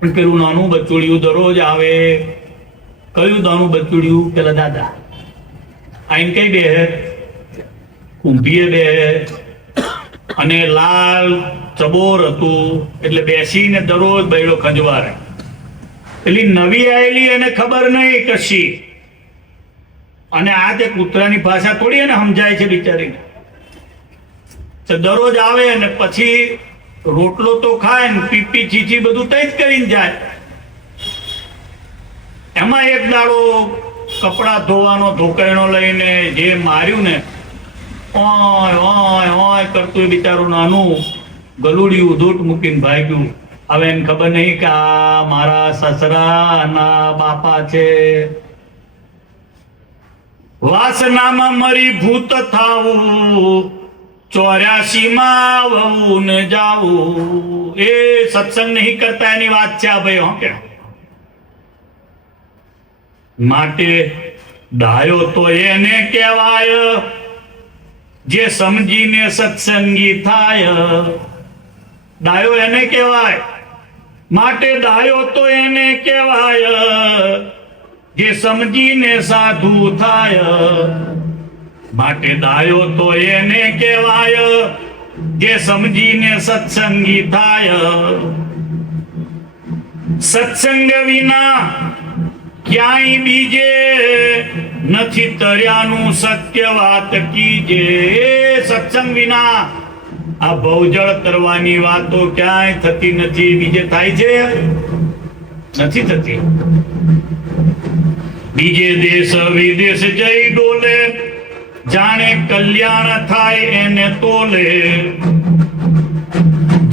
પણ પેલું નાનું બચ્ચુડિયું દરરોજ આવે. કયું નાનું બચ્ચુડિયું? પેલા દાદા આઈન કઈ બે કુંભીએ બે, અને લાલ ચબોર હતું, એટલે બેસીને દરરોજ બૈડો ખંજવારે. પેલી નવી આવેલી એને ખબર નહીં કશી, અને આ તે કૂતરાની ભાષા થોડી એને સમજાય છે બિચારીને. તો દરરોજ આવે ને પછી રોટલો તો ખાય ને પીપી ચીચી બધું તઈ જ કરીને જાય. એમાં એક દાડો કપડા ધોવાનો ધોકાયણો લઈને જે માર્યું ને, ઓય ઓય ઓય કરતું બિચારું નાનું ગલુડિયું દૂટ મૂકીને ભાગ્યું. હવે એને ખબર નહીં કે આ મારા સસરાના બાપા છે. વાસનામાં મરી ભૂત થાવું, 84માં વહું ને જાવું. એ સત્સંગ નહીં કરતા એની વાત છે આ ભાઈ. હો કે માટે ડાયો તો એને કહેવાય જે સમજીને સત્સંગી થાય. ડાયો એને કહેવાય, માટે ડાયો તો એને કહેવાય જે સમજીને સાધુ થાય. માટે ડાયો તો એને કહેવાય જે સમજીને સત્સંગી થાય. સત્સંગ વિના ક્યાંય બીજે નથી તર્યાનું સત્ય વાત કીજે. સત્સંગ વિના આ ભવજળ તરવાની વાતો ક્યાંય થતી નથી. બીજે થાય છે? નથી થતી. બીજે દેશ વિદેશ જઈ ડોલે, જાણે કલ્યાણ થાય એને તોલે.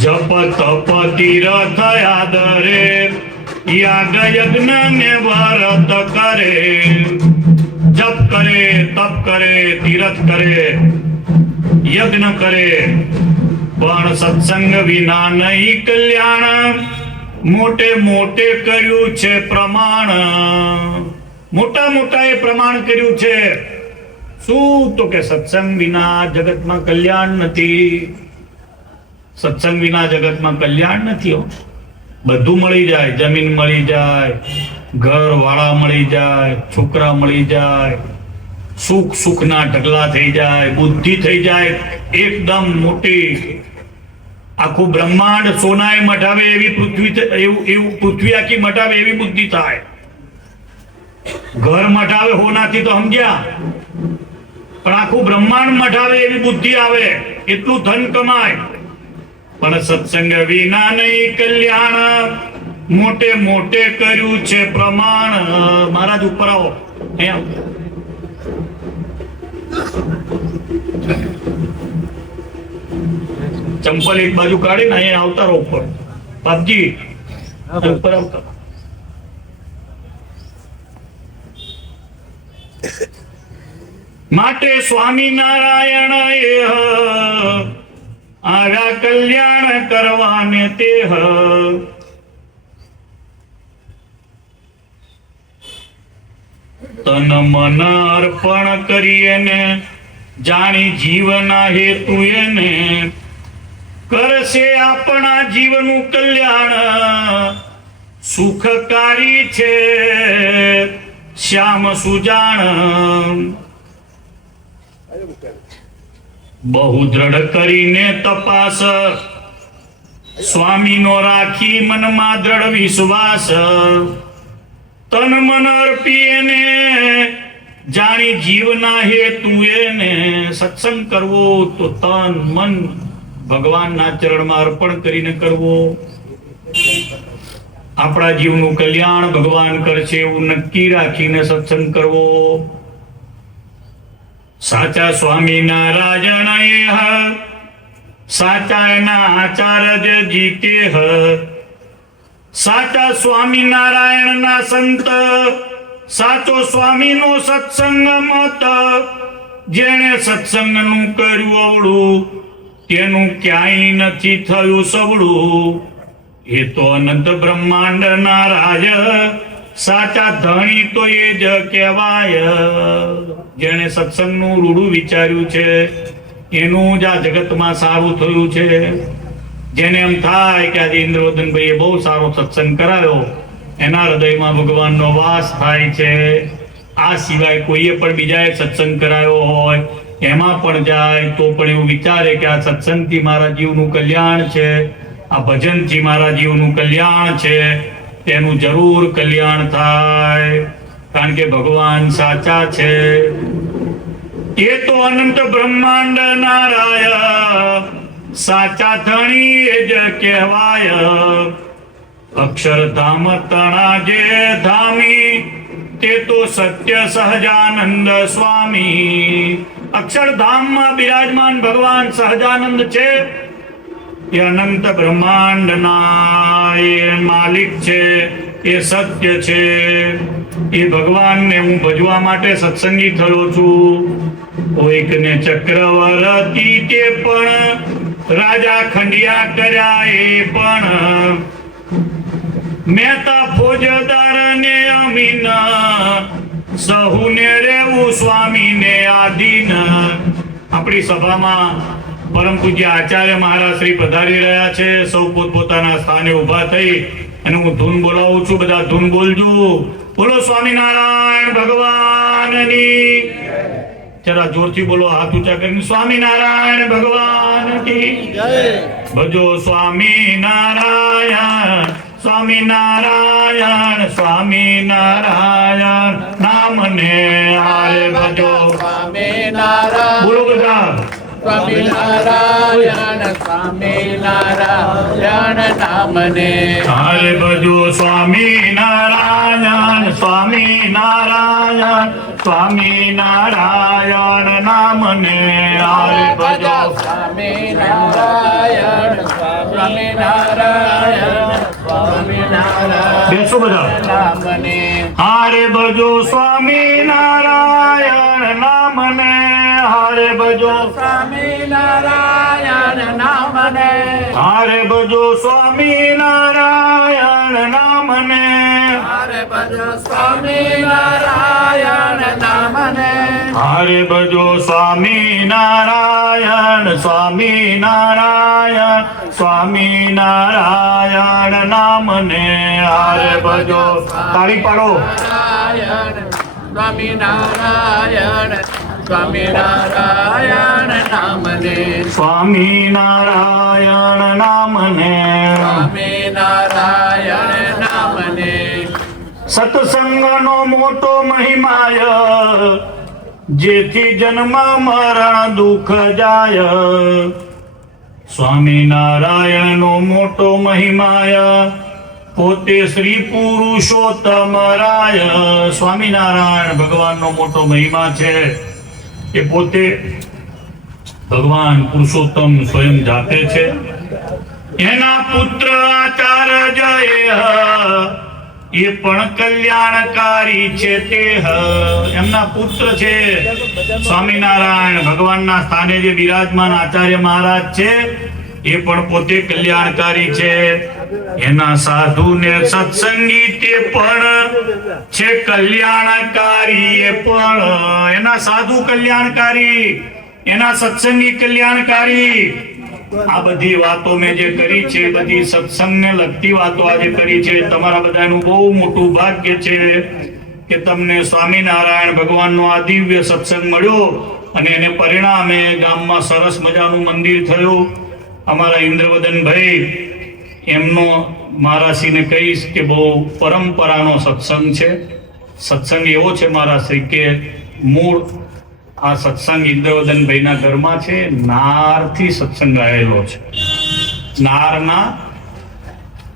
જપ તપ તીરથ આદરે, યાગ યજ્ઞ ને વ્રત કરે. જપ કરે, તપ કરે, તીરથ કરે, યજ્ઞ કરે, પણ સત્સંગ વિના નહીં કલ્યાણ. મોટે મોટે કર્યું છે પ્રમાણ. મોટા મોટા એ પ્રમાણ કર્યું છે. શું? તો કે સત્સંગ વિના જગતમાં કલ્યાણ નથી. સત્સંગ વિના જગતમાં કલ્યાણ નથી. બધું મળી જાય, જમીન મળી જાય, ઘર વાળા મળી જાય, છોકરા મળી જાય, સુખ સુખના ઢગલા થઈ જાય, બુદ્ધિ થઈ જાય એકદમ મોટી. આખું બ્રહ્માંડ સોનાએ મટાવે એવી પૃથ્વી, એવું પૃથ્વી આખી મટાવે એવી બુદ્ધિ થાય. ઘર મટાવે હોનાથી તો સમજ્યા, પણ આખું બ્રહ્માંડ મટાવે એવી બુદ્ધિ આવે, એટલું ધન કમાય. પણ સત્સંગ વિના નહીં કલ્યાણ. મોટે મોટે કર્યું છે પ્રમાણ. મહારાજ ઉપર આવો. ચંપલ એક બાજુ કાઢીને અહીંયા આવતા રહો ઉપર. બાપજી ઉપર આવતા. માટે સ્વામિનારાયણ આવ્યા કલ્યાણ કરવાને તે. તન મન અર્પણ કરીએ ને જાણી જીવના હેતુ એને. કરશે આપણા જીવનું કલ્યાણ. સુખકારી છે શ્યામ સુજાણ. બહુ દ્રઢ કરીને તપાસ, સ્વામીનો રાખી મનમાં દ્રઢ વિશ્વાસ. તન મન અર્પી એને જાણી જીવના હેતુ એને. સત્સંગ કરવો તો તન મન ભગવાનના ચરણમાં અર્પણ કરીને કરવો. આપણા જીવનું કલ્યાણ ભગવાન કરશે એવું નક્કી રાખીને સત્સંગ કરવો. સાચા સ્વામિનારાયણ સાચા એના આચાર્ય જીતે. સાચા સ્વામિનારાયણ ના સંત સાચો સ્વામીનો સત્સંગ મત, જેણે સત્સંગનું કર્યું અવળું, તેનું ક્યાંય નથી થયું સવળું. એ તો અનંત બ્રહ્માંડ ના રાજ, સાચા ધણી તો એ જ કહેવાય. જેણે સત્સંગનું રૂડું વિચાર્યું છે એનું જ આ જગતમાં સારું થયું છે. જેને એમ થાય કે આજે ઇન્દ્રવર્ધનભાઈએ બહુ સારો સત્સંગ કરાયો, એના હૃદયમાં ભગવાનનો વાસ થાય છે. આ સિવાય કોઈએ પણ બીજાએ સત્સંગ કરાયો હોય એમાં પણ જાય તો પણ એવું વિચારે કે આ સત્સંગથી મારા જીવનું કલ્યાણ છે, આ ભજનથી મારા જીવનું કલ્યાણ છે, તેનું જરૂર કલ્યાણ થાય. કારણ કે ભગવાન સાચા છે. એ તો અનંત બ્રહ્માંડ ના રાય, સાચા ધણી એ જ કહેવાય. અક્ષરધામ તણા જે ધામી, તે તો સત્ય સહજાનંદ સ્વામી. અક્ષરધામમાં બિરાજમાન ભગવાન સહજાનંદ છે. એ અનંત બ્રહ્માંડના એ માલિક છે, એ સત્ય છે. એ ભગવાનને હું ભજવા માટે સત્સંગી થયો છું. કોઈકને ચક્રવર્તી તે પણ, રાજા ખંડિયા કર્યા એ પણ, મહેતા ફોજદાર ને અમીન, સહુને રેવું સ્વામીને આધીન. આપણી સભામાં પરમ પૂજ્ય આચાર્ય મહારાજ શ્રી પધારી રહ્યા છે. સૌ પોતપોતાના સ્થાને ઊભા થઈ અને હું ધૂન બોલાવું છું. બધા ધૂન બોલજો. બોલો સ્વામિનારાયણ ભગવાનની. જરા જોરથી બોલો, હાથ ઊંચા કરીને. સ્વામિનારાયણ ભગવાન કી જય. ભજો સ્વામિનારાયણ, સ્વામિનારાયણ, સ્વામિનારાયણ નામને હારે ભજો. સ્વામિનારાયણ બોલો બધા. સ્વામિનારાયણ, સ્વામિનારાયણ નામને હારે ભજો. સ્વામિનારાયણ, સ્વામિનારાયણ, સ્વામિનારાયણ નામને હારે ભજો. સ્વામિનારાયણ, સ્વામિનારાયણ, સ્વામિનારાયણ બેસો બધા. નામને હારે ભજો સ્વામિનારાયણ નામને હારે ભજો. સ્વામિનારાયણ નામને હારે ભજો સ્વામિનારાયણ નામને. હારે ભજો સ્વામિનારાયણ નામને હારે ભજો સ્વામિનારાયણ, સ્વામિનારાયણ, સ્વામિનારાયણ નામને હારે ભજો. તાળી પાડો. સ્વામિનારાયણ, સ્વામિનારાયણ નામને સ્વામિનારાયણ નામને. સ્વામિનારાયણ નામને સત્સંગનો મોટો મહિમાય, જેથી જન્મ મરણ દુઃખ જાય. સ્વામિનારાયણનો મોટો મહિમાય, પોતે શ્રી પુરુષોત્તમ રાય. સ્વામિનારાયણ ભગવાનનો મોટો મહિમા છે. એ પોતે ભગવાન પુરુષોત્તમ સ્વયં જાતે છે. એના પુત્ર આચાર્ય એ પણ કલ્યાણકારી છે. તે એમના પુત્ર છે. સ્વામિનારાયણ ભગવાનના સ્થાને જે બિરાજમાન આચાર્ય મહારાજ છે એ પણ પોતે કલ્યાણકારી છે. એના સાધુ ને સત્સંગી તે પણ છે કલ્યાણકારી. એ પણ એના સાધુ કલ્યાણકારી, એના સત્સંગી કલ્યાણકારી. આ બધી વાતો મેં જે કરી છે, બધી સત્સંગને લગતી વાતો આજે કરી છે. તમારા બધાનું બહુ મોટું ભાગ્ય છે કે તમને સ્વામિનારાયણ ભગવાનનો આ દિવ્ય સત્સંગ મળ્યો અને એને પરિણામે ગામમાં સરસ મજાનું મંદિર થયું. અમારા ઇન્દ્રવદનભાઈ, એમનો મહારાજશ્રીને કહીશ કે બહુ પરંપરાનો સત્સંગ છે. સત્સંગ એવો છે મહારાજશ્રી કે મૂળ આ સત્સંગ ઇન્દ્રવદનભાઈના ઘરમાં છે. નારથી સત્સંગ આવેલો છે. નારના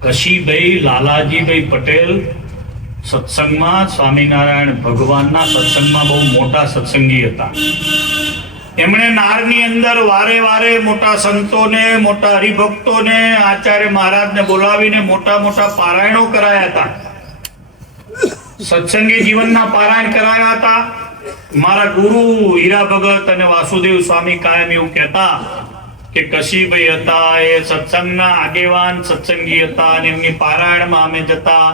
કશીભાઈ લાલાજીભાઈ પટેલ સત્સંગમાં, સ્વામિનારાયણ ભગવાનના સત્સંગમાં બહુ મોટા સત્સંગી હતા. એમણે નારની અંદર વારે વારે મોટા સંતોને, મોટા હરિભક્તોને, આચાર્ય મહારાજને બોલાવીને મોટા મોટા પારાયણો કરાયા હતા. સત્સંગી જીવનના પારાયણ કરાયા હતા. મારા ગુરુ હીરા ભગત અને વાસુદેવ સ્વામી કાયમ એવું કહેતા કે કશીભાઈ હતા એ સત્સંગના આગેવાન સત્સંગી હતા અને એમની પારાયણમાં અમે જતા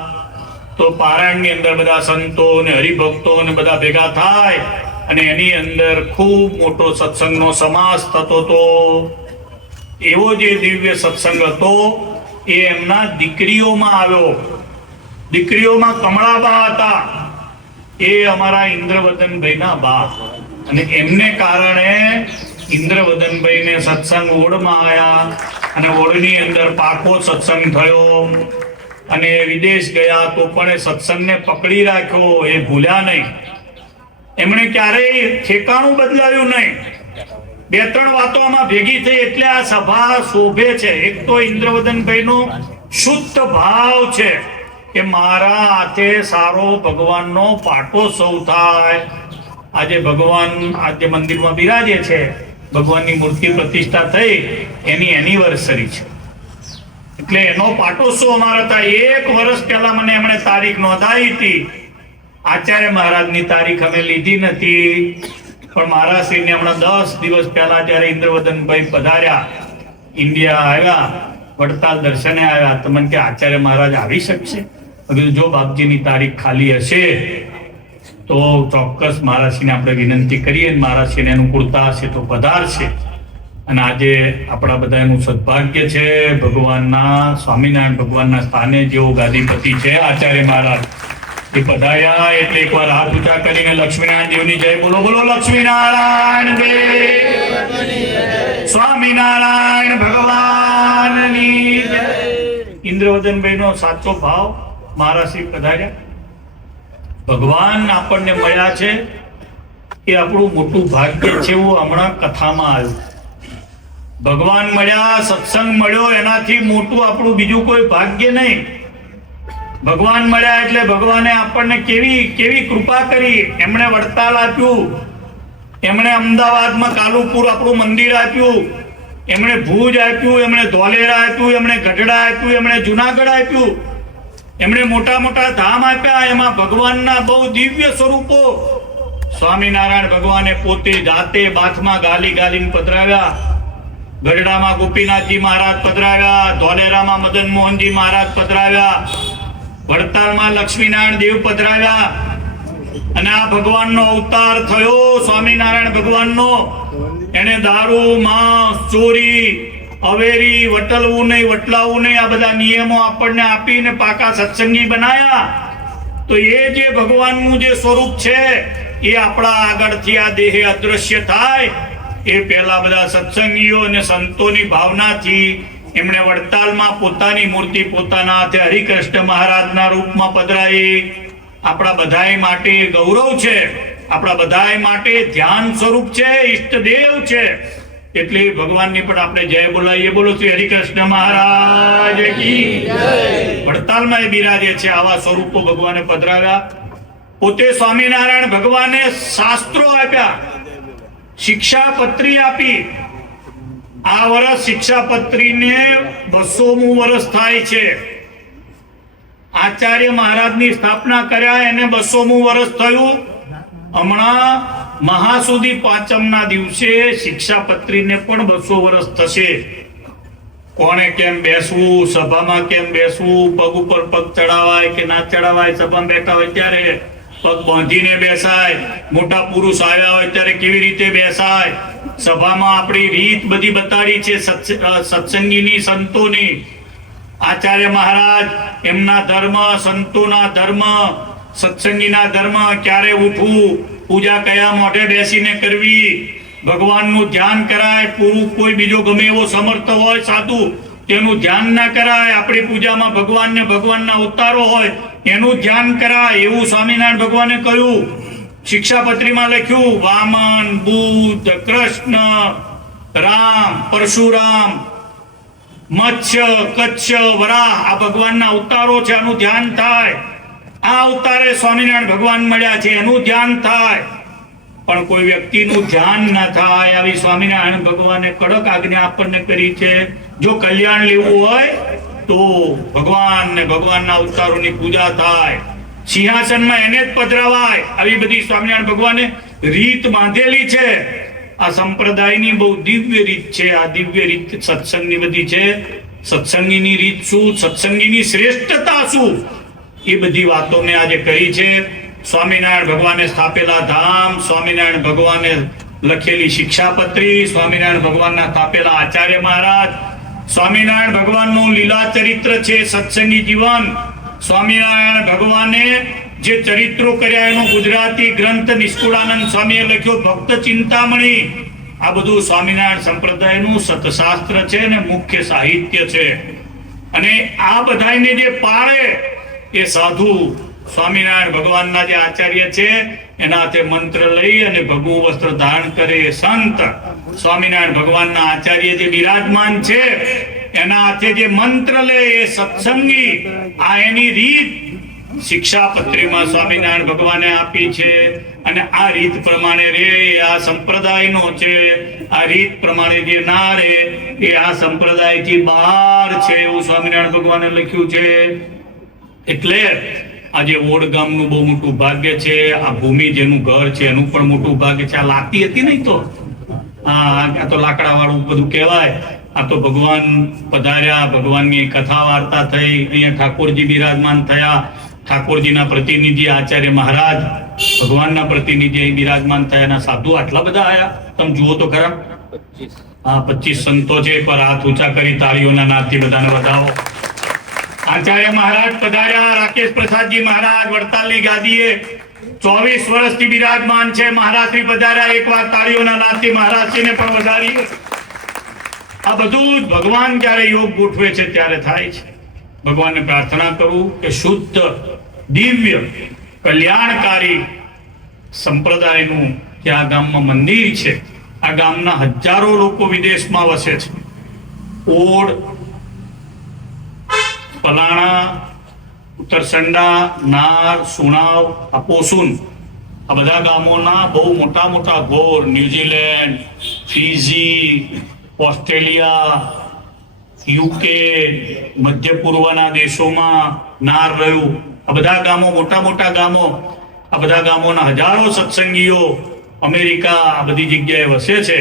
તો પારાયણની અંદર બધા સંતો અને હરિભક્તો ને બધા ભેગા થાય અને એની અંદર ખૂબ મોટો સત્સંગનો સમાસ થતો હતો. એવો જે દિવ્ય સત્સંગ હતો એ એમના દીકરીઓમાં આવ્યો. દીકરીઓમાં કમળાબા હતા, એ અમારા ઇન્દ્રવદનભાઈના બા, અને એમને કારણે ઇન્દ્રવદનભાઈને સત્સંગ ઓળમાં આવ્યા અને ઓળની અંદર પાકો સત્સંગ થયો અને વિદેશ ગયા તો પણ એ સત્સંગને પકડી રાખ્યો, એ ભૂલ્યા નહીં. એમણે ક્યારેય ઠેકાણું બદલાવ્યું નહીં. બે ત્રણ વાતો આમાં ભેગી થઈ એટલે આ સભા શોભે છે. એક તો ઇન્દ્રવદનભાઈનો શુદ્ધ ભાવ છે કે મારા હાથે સારો ભગવાનનો પાટોત્સવ થાય. આજે ભગવાન આજે મંદિરમાં બિરાજે છે, ભગવાનની મૂર્તિ પ્રતિષ્ઠા થઈ એની એનિવર્સરી છે એટલે એનો પાટોત્સવ અમારા હતા. 1 વર્ષ પહેલા મને એમણે તારીખ નોંધાવી હતી. આચાર્ય મહારાજની તારીખ અમે લીધી નથી, પણ મહારાજશ્રીને હમણાં 10 દિવસ પહેલા જયારે ઇન્દ્રવદનભાઈ પધાર્યા, ઇન્ડિયા આવ્યા, વડતાલ દર્શને આવ્યા, તો મને કે આચાર્ય મહારાજ આવી શકશે? જો બાપજીની તારીખ ખાલી હશે તો ચોક્કસ મહારાજશ્રીને આપણે વિનંતી કરીએ, મહારાજશ્રીને અનુકૂળતા હશે તો પધારશે. અને આજે આપણા બધાનું સદભાગ્ય છે ભગવાનના સ્વામિનારાયણ ભગવાનના સ્થાને જેવો ગાદીપતિ છે આચાર્ય મહારાજ એ પધાર્યા એટલે એકવાર હાથ ઊંચા કરીને લક્ષ્મીનારાયણ દેવની જય બોલો. બોલો લક્ષ્મીનારાયણ દેવ, સ્વામિનારાયણ ભગવાનની જય. ઇન્દ્રવદનભાઈનો સાચો ભાવ મહારાજશ્રી પધાર્યા. ભગવાન આપણને મળ્યા છે એ આપણું મોટું ભાગ્ય છે એવું હમણાં કથામાં આવ્યું. ભગવાન મળ્યા, સત્સંગ મળ્યો, એનાથી મોટું આપણું બીજું કોઈ ભાગ્ય નહીં. ભગવાન મળ્યા એટલે ભગવાને આપણને કેવી કેવી કૃપા કરી. એમણે વડતાલ આપ્યું, એમણે અમદાવાદમાં કાલુપુર આપણું મંદિર આપ્યું, એમણે ભુજ આપ્યું, એમણે ધોલેરા આપ્યું, એમણે ગઢડા આપ્યું, એમણે જુનાગઢ આપ્યું, એમણે મોટા મોટા ધામ આપ્યા. એમાં ભગવાનના બહુ દિવ્ય સ્વરૂપો સ્વામિનારાયણ ભગવાને પોતે જાતે બાથમાં ગાલી ગાલીને પધરાવ્યા. ગઢડામાં ગોપીનાથજી મહારાજ પધરાવ્યા, ધોલેરામાં મદન મોહનજી મહારાજ પધરાવ્યા, વડતાલમાં લક્ષ્મીનારાયણ દેવ પધરાવ્યા. અને આ ભગવાનનો અવતાર થયો સ્વામિનારાયણ ભગવાનનો. એને દારૂ, માંસ, ચોરી, અવેરી, વટલવું નહીં, વટલાવું નહીં, આ બધા નિયમો આપણને આપીને પાકા સત્સંગી બનાયા. તો એ જે ભગવાનનું જે સ્વરૂપ છે એ આપણા આગળથી આ દેહે અદ્રશ્ય થાય એ પહેલા બધા સત્સંગીઓ અને સંતોની ભાવનાથી એમણે વડતાલમાં પોતાની મૂર્તિ પોતાના હાથે હરિકૃષ્ણ મહારાજના રૂપમાં પધરાવી. આપણા બધાય માટે ગૌરવ છે, આપણા બધાય માટે ધ્યાન સ્વરૂપ છે, ઈષ્ટદેવ છે. એટલે ભગવાનની પણ આપણે જય બોલાવીએ. બોલો શ્રી હરિકૃષ્ણ મહારાજ કી જય. વડતાલમાં એ બિરાજે છે. આવા સ્વરૂપો ભગવાને પધરાવ્યા. પોતે સ્વામિનારાયણ ભગવાને શાસ્ત્રો આપ્યા, શિક્ષાપત્રી આપી. આ વર્ષ શિક્ષાપત્રીને 200મું વર્ષ થાય છે. આચાર્ય મહારાજની સ્થાપના કર્યા એને 200મું વર્ષ થયું. હમણાં મહાસુદી પાંચમના દિવસે શિક્ષાપત્રીને પણ 200 વર્ષ થશે. કોણે કેમ બેસવું, સભામાં કેમ બેસવું, પગ ઉપર પગ ચડાવાય કે ના ચડાવાય, સભામાં બેઠા હોય ત્યારે પગ બાંધીને બેસાય, મોટા પુરુષ આવ્યા હોય ત્યારે કેવી રીતે બેસાય, સભામાં આપણી રીત બધી બતાડી છે સત્સંગીની, સંતોની. આચાર્ય મહારાજ એમના ધર્મ, સંતોના ધર્મ, સત્સંગીના ધર્મ, ક્યારે ઉઠવું, પૂજા કયા મોઢે બેસીને કરવી, ભગવાનનું ધ્યાન કરાય. પૂરું કોઈ બીજો ગમે એવો સમર્થ હોય સાધુ તેનું ધ્યાન ના કરાય. આપણી પૂજામાં ભગવાનને ભગવાનના અવતારો હોય એનું ધ્યાન કરાય એવું સ્વામિનારાયણ ભગવાને કહ્યું. શિક્ષાપત્રીમાં લખ્યું વામન, બુદ્ધ, કૃષ્ણ, રામ, પરશુરામ, મત્સ્ય, કચ્છ, વરાહ આ ભગવાનના અવતારો છે, આનું ધ્યાન થાય. આ અવતારે સ્વામિનારાયણ ભગવાન મળ્યા છે એનું ધ્યાન થાય. પણ કોઈ વ્યક્તિનું ધ્યાન ના થાય આવી સ્વામિનારાયણ ભગવાને કડક આજ્ઞા આપણને કરી છે. જો કલ્યાણ લેવું હોય તો ભગવાન ને ભગવાનના અવતારોની પૂજા થાય, સિંહાસનમાં એને જ પધરાવાય, આવી બધી સ્વામિનારાયણ ભગવાને રીત બાંધેલી છે. આ સંપ્રદાયની બહુ દિવ્ય રીત છે. આ દિવ્ય રીત સત્સંગની બધી છે. સત્સંગીની રીત શું, સત્સંગીની શ્રેષ્ઠતા શું, એ બધી વાતો મેં આજે કરી છે. સ્વામિનારાયણ ભગવાને સ્થાપેલા ધામ, સ્વામિનારાયણ ભગવાને લખેલી શિક્ષાપત્રી, સ્વામિનારાયણ ભગવાનના સ્થાપેલા આચાર્ય મહારાજ, સ્વામિનારાયણ ભગવાનનું લીલા ચરિત્ર છે સત્સંગી જીવન, સ્વામિનારાયણ ભગવાને જે ચરિત્રો કર્યા એનો ગુજરાતી ગ્રંથ નિષ્કુળાનંદ સ્વામીએ લખ્યો ભક્ત ચિંતામણી. આ બધું સ્વામિનારાયણ સંપ્રદાયનું સતશાસ્ત્ર છે ને મુખ્ય સાહિત્ય છે. અને આ બધાને જે પાળે એ સાધુ સ્વામિનારાયણ ભગવાનના જે આચાર્ય છે એના હાથે મંત્ર લઈ અને ભગવું વસ્ત્ર ધારણ કરે એ સંત, સ્વામિનારાયણ ભગવાનના આચાર્ય જે બિરાજમાન છે એના હાથે જે મંત્ર લે એ સત્સંગી. આ એની રીત શિક્ષાપત્રીમાં સ્વામિનારાયણ ભગવાને આપી છે. અને આ રીત પ્રમાણે રે આ સંપ્રદાયનો છે. આ રીત પ્રમાણે જે ના રે એ આ સંપ્રદાયથી બહાર છે એવું સ્વામિનારાયણ ભગવાને લખ્યું છે. એટલે આજે ઓડ ગામનું બહુ મોટું ભાગ્ય છે. આ ભૂમિ જેનું ઘર છે એનું પણ મોટું ભાગ્ય છે. આ લાતી હતી નહીં તો આ તો લાકડા વાળું બધું કહેવાય. આ તો ભગવાન પધાર્યા, ભગવાનની કથા વાર્તા થઈ, અહીંયા ઠાકોરજી બિરાજમાન થયા, ઠાકોરજીના પ્રતિનિધિ આચાર્ય મહારાજ ભગવાનના પ્રતિનિધિ અહીં બિરાજમાન થયા. અને સાધુ આટલા બધા આયા, તમે જુઓ તો ખરા. હા, 25 સંતો છે. પર હાથ ઊંચા કરી તાળીઓના નાદથી બધાને વધાવો. આચાર્ય મહારાજ પધાર્યા, રાકેશ પ્રસાદજી મહારાજ વડતાલની ગાદીએ 24 વર્ષથી બિરાજમાન છે. મહારાજશ્રી પધાર્યા, એકવાર તાળીઓના નાદથી મહારાજશ્રીને પણ વધારીએ. આ બધું જ ભગવાન જ્યારે યોગ ગોઠવે છે ત્યારે થાય છે. ભગવાનને પ્રાર્થના કરું કે શુદ્ધ દિવ્ય કલ્યાણકારી સંપ્રદાયનું જે આ ગામમાં મંદિર છે, આ ગામના હજારો લોકો વિદેશમાં વસે છે. ઓડ, પલાણા, ઉત્તરસંડા, નાર, સુણાવ, આ પોસુન, આ બધા ગામોના બહુ મોટા મોટા ગોર, ન્યુઝીલેન્ડ, ફીજી, ઓસ્ટ્રેલિયા, યુકે, મધ્ય પૂર્વના દેશોમાં નાર રહ્યું. આ બધા ગામો મોટા મોટા ગામો, આ બધા ગામોના હજારો સત્સંગીઓ અમેરિકા આ બધી જગ્યાએ વસે છે.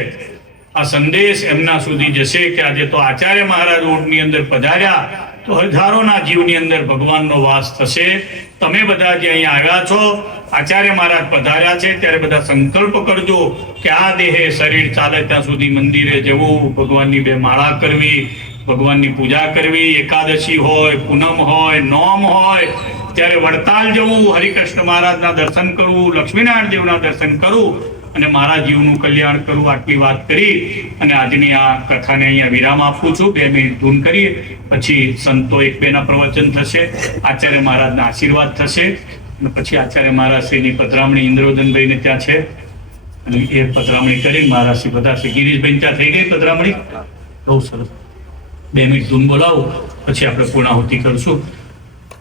આ સંદેશ એમના સુધી જશે કે આજે તો આચાર્ય મહારાજ ઓડની અંદર પધાર્યા તો હજારોના જીવની અંદર ભગવાનનો વાસ થશે. તમે બધા જે અહીંયા આવ્યા છો, આચાર્ય મહારાજ પધાર્યા છે ત્યારે બધા સંકલ્પ કરજો કે આ દેહે શરીર ચાલે ત્યાં સુધી મંદિરે જવું, ભગવાનની 2 માળા કરવી, ભગવાનની પૂજા કરવી, એકાદશી હોય, પૂનમ હોય, નોમ હોય ત્યારે વડતાલ જવું, હરિકૃષ્ણ મહારાજના દર્શન કરવું, લક્ષ્મીનારાયણ દેવના દર્શન કરવું અને મારા જીવનું કલ્યાણ કરવું. આટલી વાત કરી અને આજની આ કથાને અહીંયા વિરામ આપું છું. 2 મિનિટ ધૂન કરીએ, પછી સંતો 1-2ના પ્રવચન થશે, આચાર્ય મહારાજના આશીર્વાદ થશે અને પછી આચાર્ય મહારાજશ્રીની પધરામણી ઇન્દ્રવદનભાઈને ત્યાં છે અને એ પધરામણી કરી મહારાજશ્રી પધારશે. ગિરીશભાઈ ત્યાં થઈ ગઈ પધરામણી? બહુ સરસ. 2 મિનિટ ધૂન બોલાવો, પછી આપણે પૂર્ણાહુતિ કરશું.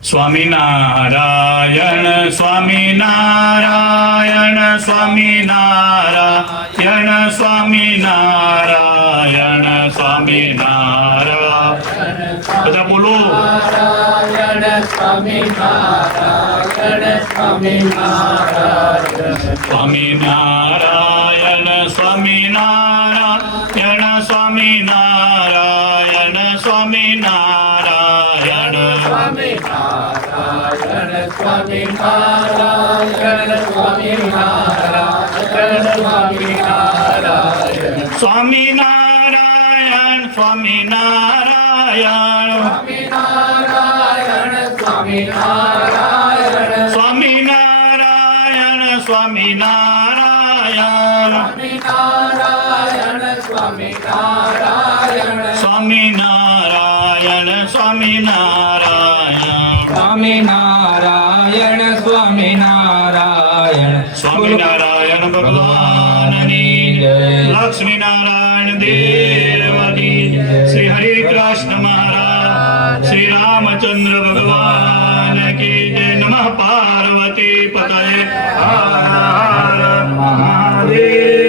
સ્વામિનારાયણ સ્વામિનારાયણ સ્વામિનારાયણ સ્વામિનારાયણ સ્વામિનારાયણ. બધા બોલો. સ્વામિનારાયણ સ્વામિનારાયણ સ્વામિનારાયણ સ્વામિનારાયણ સ્વામિનારાયણ સ્વામિનારાયણ સ્વામિનારાયણ સ્વામિનારાયણ સ્વામિનારાયણ સ્વામિનારાયણ સ્વામિનારાયણ સ્વામિનારાયણ સ્વામિનારાયણ સ્વામિનારાયણ સ્વામિનારાયણ ભગવાનની જય. લક્ષ્મીનારાયણ દેવની જય. શ્રી હરિ કૃષ્ણ મહારાજ, શ્રી રામચંદ્ર ભગવાન કી જય. નમઃ પાર્વતી પતયે હર હર મહાદેવ.